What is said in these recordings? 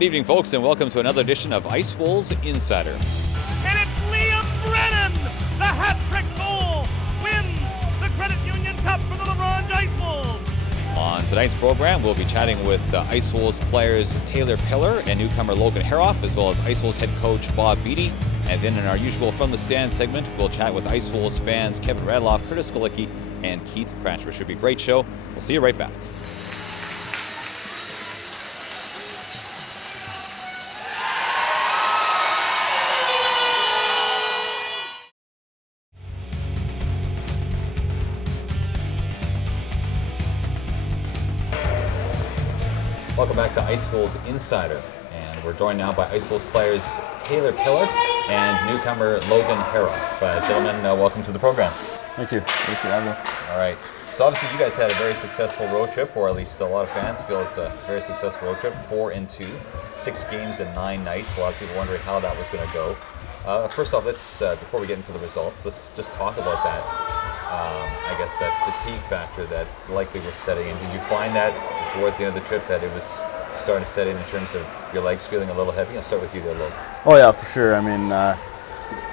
Good evening, folks, and welcome to another edition of Ice Wolves Insider. And it's Liam Brennan, the hat-trick goal, wins the Credit Union Cup for the LaGrange Ice Wolves. On tonight's program, we'll be chatting with Ice Wolves players Taylor Pillar and newcomer Logan Herauf, as well as Ice Wolves head coach Bob Beatty. And then in our usual From the Stand segment, we'll chat with Ice Wolves fans Kevin Radloff, Curtis Skalicky, and Keith Kratchmer. Should be a great show. We'll see you right back. Welcome back to Ice Wolves Insider, and we're joined now by Ice Wolves players Taylor Pillar and newcomer Logan Herauf. Gentlemen, welcome to the program. Thank you. Thanks for having us. All right. So obviously you guys had a very successful road trip, or at least a lot of fans feel it's a very successful road trip. 4-2, 6 games in 9 nights. A lot of people wondering how that was going to go. First off, let's before we get into the results, let's just talk about that. I guess that fatigue factor that likely was setting in. Did you find that towards the end of the trip that it was starting to set in terms of your legs feeling a little heavy? I'll start with you there, Logan. Oh yeah, for sure. I mean,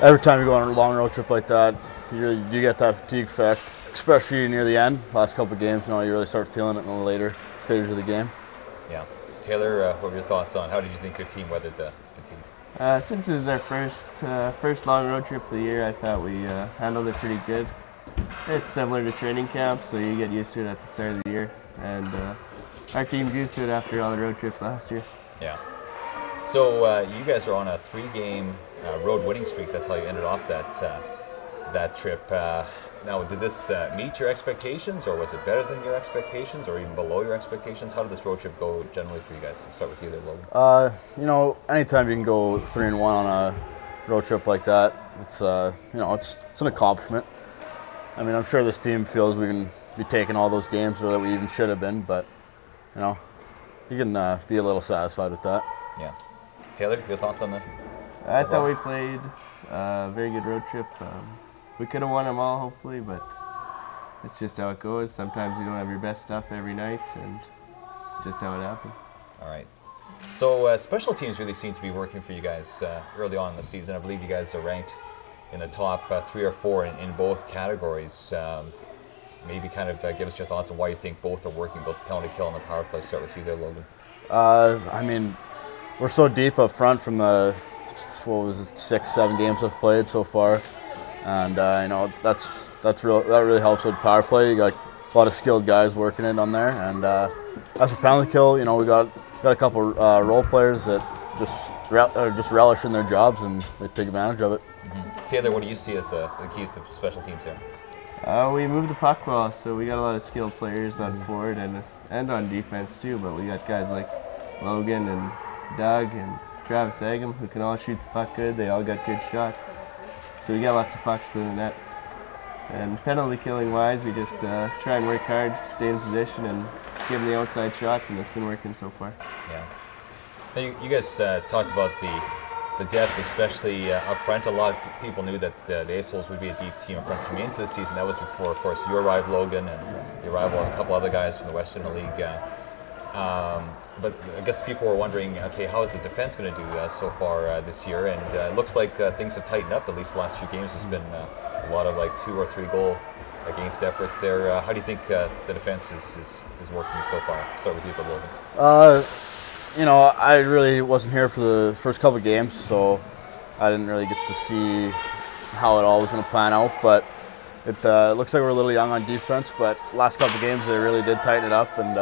every time you go on a long road trip like that, you get that fatigue effect, especially near the end. Last couple of games, you really start feeling it in the later stages of the game. Yeah. Taylor, what were your thoughts on how did you think your team weathered the fatigue? Since it was our first long road trip of the year, I thought we handled it pretty good. It's similar to training camp, so you get used to it at the start of the year, and our team's used to it after all the road trips last year. Yeah. So you guys are on a 3-game road winning streak. That's how you ended off that trip. Now, did this meet your expectations, or was it better than your expectations, or even below your expectations? How did this road trip go generally for you guys? Let's start with you there, Logan. Anytime you can go 3-1 on a road trip like that, it's it's an accomplishment. I mean, I'm sure this team feels we can be taking all those games, or that we even should have been, but, you can be a little satisfied with that. Yeah. Taylor, your thoughts on that? I thought we played a very good road trip. We could have won them all, hopefully, but it's just how it goes. Sometimes you don't have your best stuff every night, and it's just how it happens. All right. So special teams really seem to be working for you guys early on in the season. I believe you guys are ranked in the top 3 or 4 in both categories. Maybe kind of give us your thoughts on why you think both are working, both the penalty kill and the power play. Start with you there, Logan. I mean, we're so deep up front from the 6-7 games I've played so far, and that really helps with power play. You got a lot of skilled guys working it on there, and as for penalty kill, we got a couple role players that just relish in their jobs and they take advantage of it. Mm-hmm. Taylor, what do you see as the keys to special teams here? We move the puck well, so we got a lot of skilled players on forward and on defense too, but we got guys like Logan and Doug and Travis Agam who can all shoot the puck good. They all got good shots. So we got lots of pucks to the net. And penalty killing wise, we just try and work hard, stay in position, and give them the outside shots, and it's been working so far. Yeah. Now you guys talked about the depth, especially up front. A lot of people knew that the Ice Wolves would be a deep team up front coming into the season. That was before, of course, you arrived, Logan, and the arrival of a couple other guys from the Western League. But I guess people were wondering, okay, how is the defense going to do so far this year? And it looks like things have tightened up. At least the last few games, there's been a lot of 2 or 3 goal against efforts there. How do you think the defense is working so far? Start with you, Logan. I really wasn't here for the first couple of games, so I didn't really get to see how it all was going to plan out. But it looks like we're a little young on defense, but last couple of games they really did tighten it up, and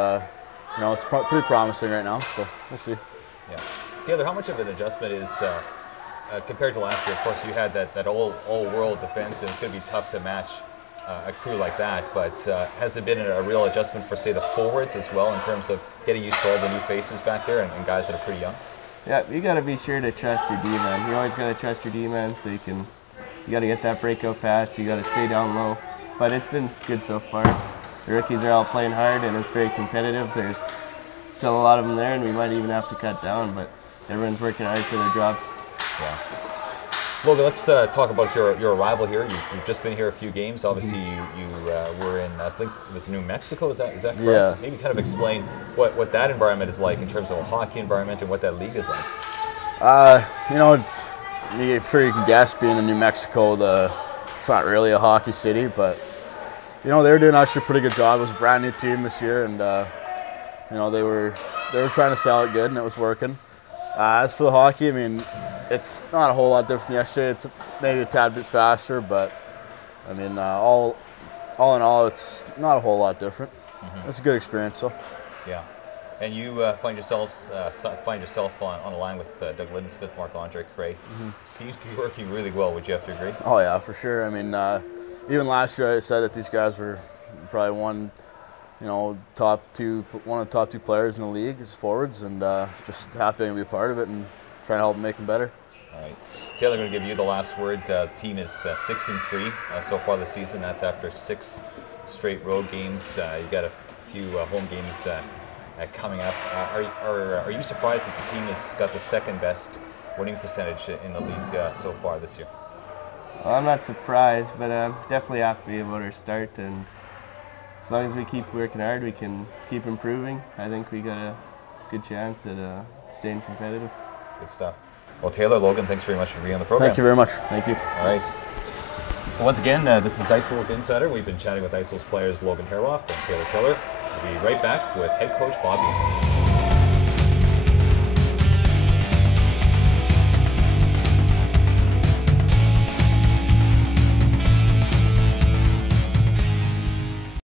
it's pretty promising right now, so we'll see. Yeah. Taylor, how much of an adjustment is compared to last year? Of course, you had that all-world defense, and it's going to be tough to match a crew like that, but has it been a real adjustment for, say, the forwards as well in terms of getting used to all the new faces back there and guys that are pretty young? Yeah, you got to be sure to trust your D-man. You always got to trust your D-man, so you got to get that breakout pass, you got to stay down low. But it's been good so far. The rookies are all playing hard, and it's very competitive. There's still a lot of them there, and we might even have to cut down, but everyone's working hard for their jobs. Yeah. Logan, let's talk about your arrival here. You've just been here a few games. Obviously, you were in, I think it was New Mexico. Is that correct? Yeah. Maybe kind of explain what that environment is like in terms of a hockey environment and what that league is like. You know, I'm sure you can guess, being in New Mexico, it's not really a hockey city, but you know, they were doing actually a pretty good job. It was a brand new team this year, and you know, they were trying to sell it good, and it was working. As for the hockey, I mean, it's not a whole lot different than yesterday. It's maybe a tad bit faster, but I mean, all in all, it's not a whole lot different. It's a good experience, so. Yeah, and you find yourself on a line with Doug Lindensmith, Marc-Andre Cray. Seems to be working really well. Would you have to agree? Oh yeah, for sure. I mean, even last year I said that these guys were probably one of the top two players in the league as forwards, and just happy to be a part of it and trying to help make them better. All right, Taylor, I'm going to give you the last word. The team is 6-3 so far this season. That's after 6 straight road games. You got a few home games coming up. Are you surprised that the team has got the second best winning percentage in the league so far this year? Well, I'm not surprised, but I'm definitely happy about our start, and as long as we keep working hard, we can keep improving. I think we got a good chance at staying competitive. Good stuff. Well, Taylor, Logan, thanks very much for being on the program. Thank you very much. Thank you. All right. So once again, this is Ice Wolves Insider. We've been chatting with Ice Wolves players Logan Herauf and Taylor Keller. We'll be right back with head coach Bob Beatty.